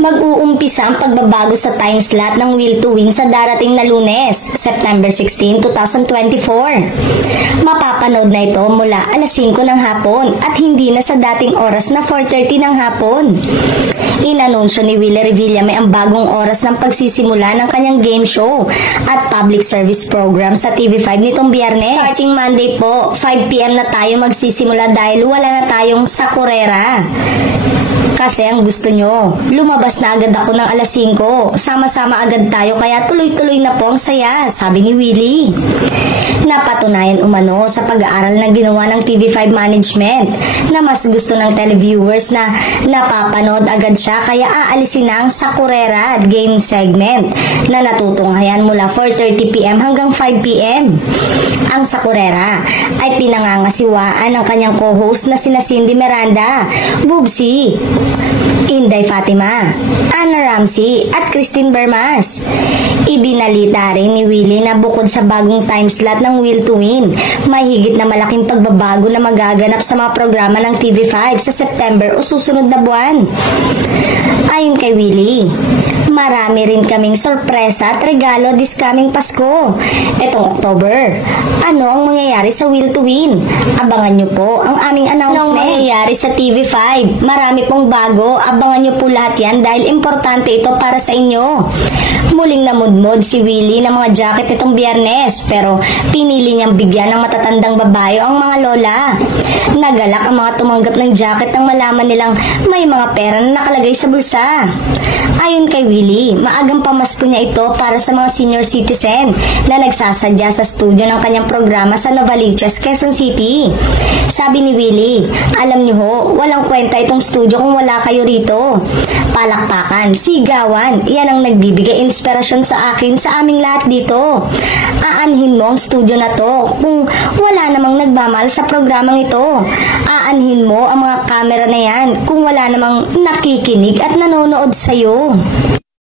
Mag-uumpisa ang pagbabago sa time slot ng Will to Win sa darating na Lunes, September 16, 2024. Mapapanood na ito mula alas 5 ng hapon at hindi na sa dating oras na 4:30 ng hapon. Inanunsyo ni Willie Revillame ang bagong oras ng pagsisimula ng kanyang game show at public service program sa TV5 nitong Biyernes. Starting Monday po, 5 PM na tayo magsisimula dahil wala na tayong sakurera. Kasi ang gusto nyo, lumabas na agad ako ng alas 5. Sama-sama agad tayo kaya tuloy-tuloy na po ang saya, sabi ni Willie. Napatunayan umano sa pag-aaral na ginawa ng TV5 management na mas gusto ng televiewers na napapanood agad siya kaya aalisin na ang sakurera at game segment na natutunghayan mula 4:30 PM hanggang 5 PM. Ang sakurera ay pinangangasiwaan ng kanyang co-host na sina Cindy Miranda, Bubsy, Inday Fatima, Anna Ramsey at Christine Bermas. Ibinalita rin ni Willie na bukod sa bagong time slot ng Will to Win, may higit na malaking pagbabago na magaganap sa mga programa ng TV5 sa September o susunod na buwan. Ayon kay Willie, marami rin kaming sorpresa at regalo this coming Pasko. Etong October, ano ang mangyayari sa Will to Win? Abangan nyo po ang aming announcement. Ano mangyayari sa TV5? Marami pong bago. Abangan nyo po lahat yan dahil importante ito para sa inyo. Muling namudmod si Willie ng mga jacket itong Biyernes pero pinili niyang bigyan ng matatandang babae ang mga lola. Nagalak ang mga tumanggap ng jacket nang malaman nilang may mga pera na nakalagay sa bulsa. Ayon kay Willie, maagang pamasko niya ito para sa mga senior citizen na nagsasadya sa studio ng kanyang programa sa Novaliches, Quezon City. Sabi ni Willie, alam niyo ho, walang kwenta itong studio kung wala kayo rito. Palakpakan, sigawan, iyan ang nagbibigay inspirasyon sa akin sa aming lahat dito. Aanhin mo ang studio na to kung wala namang nagmamahal sa programang ito. Aanhin mo ang mga camera na yan kung wala namang nakikinig at nanonood sa'yo.